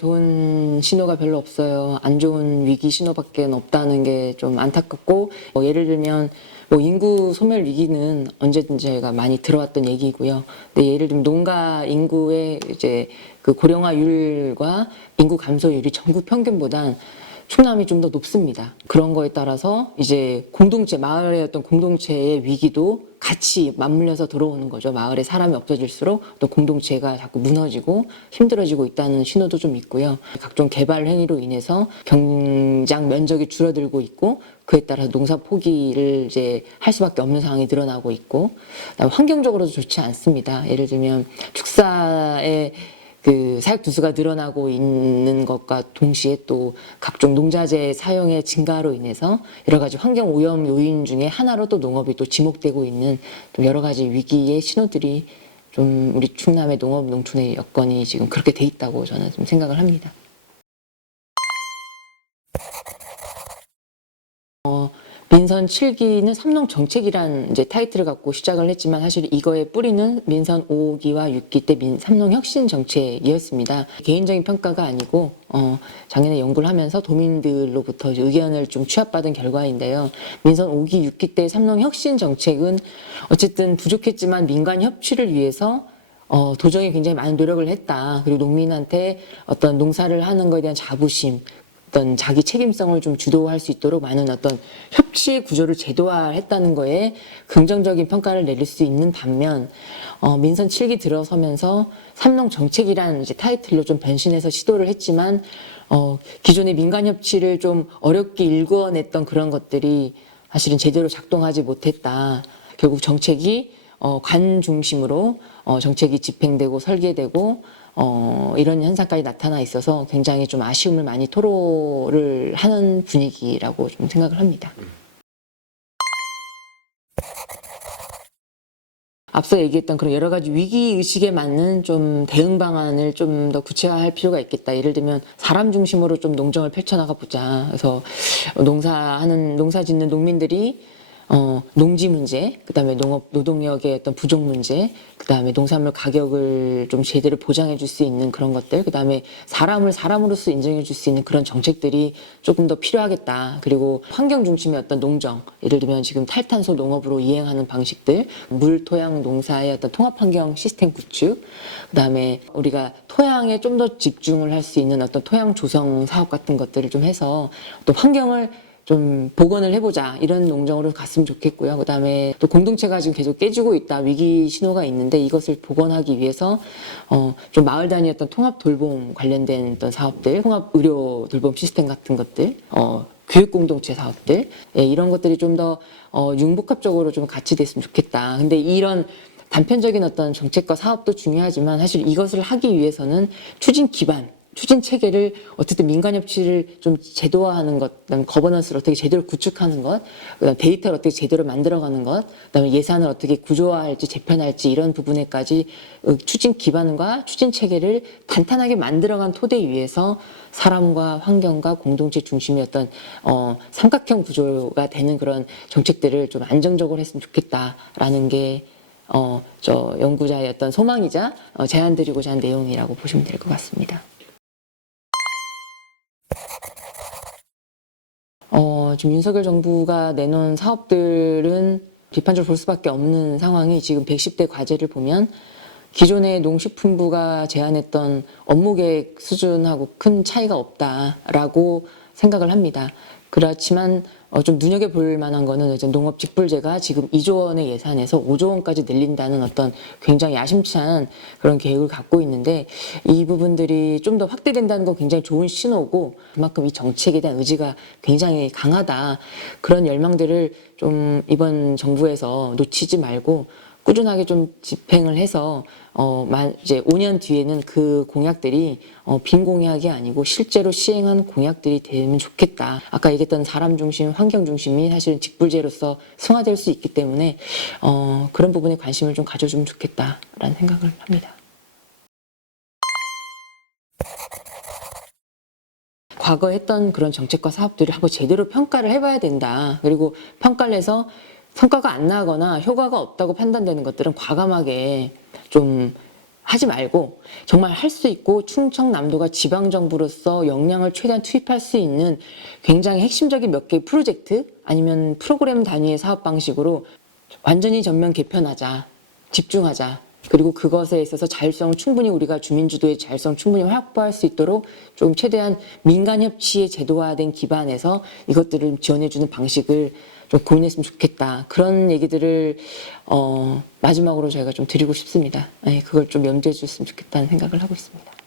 좋은 신호가 별로 없어요. 안 좋은 위기 신호밖에 없다는 게 좀 안타깝고, 예를 들면 인구 소멸 위기는 언제든지 저희가 많이 들어왔던 얘기고요. 근데 예를 들면 농가 인구의 이제 그 고령화율과 인구 감소율이 전국 평균보단 충남이 좀 더 높습니다. 그런 거에 따라서 이제 공동체, 마을의 어떤 공동체의 위기도 같이 맞물려서 들어오는 거죠. 마을에 사람이 없어질수록 또 공동체가 자꾸 무너지고 힘들어지고 있다는 신호도 좀 있고요. 각종 개발 행위로 인해서 경작 면적이 줄어들고 있고, 그에 따라서 농사 포기를 이제 할 수밖에 없는 상황이 늘어나고 있고, 환경적으로도 좋지 않습니다. 예를 들면 축사의 그 사육 두수가 늘어나고 있는 것과 동시에 또 각종 농자재 사용의 증가로 인해서 여러 가지 환경 오염 요인 중에 하나로 또 농업이 또 지목되고 있는 또 여러 가지 위기의 신호들이 좀 우리 충남의 농업 농촌의 여건이 지금 그렇게 돼 있다고 저는 좀 생각을 합니다. 민선 7기는 삼농정책이란 이제 타이틀을 갖고 시작을 했지만, 사실 이거의 뿌리는 민선 5기와 6기 때 삼농혁신정책이었습니다. 개인적인 평가가 아니고 작년에 연구를 하면서 도민들로부터 의견을 좀 취합받은 결과인데요. 민선 5기, 6기 때 삼농혁신정책은 어쨌든 부족했지만 민간 협치를 위해서 도정이 굉장히 많은 노력을 했다. 그리고 농민한테 어떤 농사를 하는 것에 대한 자부심, 어떤 자기 책임성을 좀 주도할 수 있도록 많은 어떤 협치 구조를 제도화했다는 거에 긍정적인 평가를 내릴 수 있는 반면, 민선 7기 들어서면서 삼농정책이라는 이제 타이틀로 좀 변신해서 시도를 했지만, 기존의 민간 협치를 좀 어렵게 일궈냈던 그런 것들이 사실은 제대로 작동하지 못했다. 결국 정책이 관 중심으로 정책이 집행되고 설계되고 이런 현상까지 나타나 있어서 굉장히 좀 아쉬움을 많이 토로를 하는 분위기라고 좀 생각을 합니다. 앞서 얘기했던 그런 여러 가지 위기 의식에 맞는 좀 대응 방안을 좀 더 구체화할 필요가 있겠다. 예를 들면 사람 중심으로 좀 농정을 펼쳐나가 보자. 그래서 농사 짓는 농민들이 농지 문제, 그다음에 농업 노동력의 어떤 부족 문제, 그다음에 농산물 가격을 좀 제대로 보장해 줄 수 있는 그런 것들, 그다음에 사람을 사람으로서 인정해 줄 수 있는 그런 정책들이 조금 더 필요하겠다. 그리고 환경 중심의 어떤 농정, 예를 들면 지금 탈탄소 농업으로 이행하는 방식들, 물, 토양, 농사의 어떤 통합 환경 시스템 구축, 그다음에 우리가 토양에 좀 더 집중을 할 수 있는 어떤 토양 조성 사업 같은 것들을 좀 해서 또 환경을 좀 복원을 해보자, 이런 농정으로 갔으면 좋겠고요. 그다음에 또 공동체가 지금 계속 깨지고 있다, 위기 신호가 있는데 이것을 복원하기 위해서 좀 마을 단위 어떤 통합 돌봄 관련된 어떤 사업들, 통합 의료 돌봄 시스템 같은 것들, 교육 공동체 사업들, 이런 것들이 좀 더 융복합적으로 좀 같이 됐으면 좋겠다. 근데 이런 단편적인 어떤 정책과 사업도 중요하지만 사실 이것을 하기 위해서는 추진 기반, 추진 체계를 어쨌든 민간 협치를 좀 제도화하는 것, 그다음에 거버넌스를 어떻게 제대로 구축하는 것, 그다음에 데이터를 어떻게 제대로 만들어가는 것, 그다음에 예산을 어떻게 구조화할지 재편할지 이런 부분에까지 추진 기반과 추진 체계를 탄탄하게 만들어간 토대 위에서 사람과 환경과 공동체 중심의 어떤 삼각형 구조가 되는 그런 정책들을 좀 안정적으로 했으면 좋겠다라는 게 저 연구자의 어떤 소망이자 제안드리고자 한 내용이라고 보시면 될 것 같습니다. 지금 윤석열 정부가 내놓은 사업들은 비판적으로 볼 수밖에 없는 상황이, 지금 110대 과제를 보면 기존의 농식품부가 제안했던 업무 계획 수준하고 큰 차이가 없다라고 생각을 합니다. 그렇지만 좀 눈여겨볼 만한 거는 이제 농업직불제가 지금 2조 원의 예산에서 5조 원까지 늘린다는 어떤 굉장히 야심찬 그런 계획을 갖고 있는데, 이 부분들이 좀 더 확대된다는 건 굉장히 좋은 신호고, 그만큼 이 정책에 대한 의지가 굉장히 강하다. 그런 열망들을 좀 이번 정부에서 놓치지 말고 꾸준하게 좀 집행을 해서 이제 5년 뒤에는 그 공약들이 빈 공약이 아니고 실제로 시행한 공약들이 되면 좋겠다. 아까 얘기했던 사람 중심, 환경 중심이 사실은 직불제로서 승화될 수 있기 때문에 그런 부분에 관심을 좀 가져주면 좋겠다라는 생각을 합니다. 과거 했던 그런 정책과 사업들을 한번 제대로 평가를 해봐야 된다. 그리고 평가를 해서 성과가 안 나거나 효과가 없다고 판단되는 것들은 과감하게 좀 하지 말고 정말 할 수 있고 충청남도가 지방정부로서 역량을 최대한 투입할 수 있는 굉장히 핵심적인 몇 개의 프로젝트 아니면 프로그램 단위의 사업 방식으로 완전히 전면 개편하자, 집중하자. 그리고 그것에 있어서 자율성을 충분히 우리가 주민주도의 자율성을 충분히 확보할 수 있도록 좀 최대한 민간협치의 제도화된 기반에서 이것들을 지원해주는 방식을 좀 고민했으면 좋겠다. 그런 얘기들을 마지막으로 저희가 좀 드리고 싶습니다. 네, 그걸 좀 염두해 주셨으면 좋겠다는 생각을 하고 있습니다.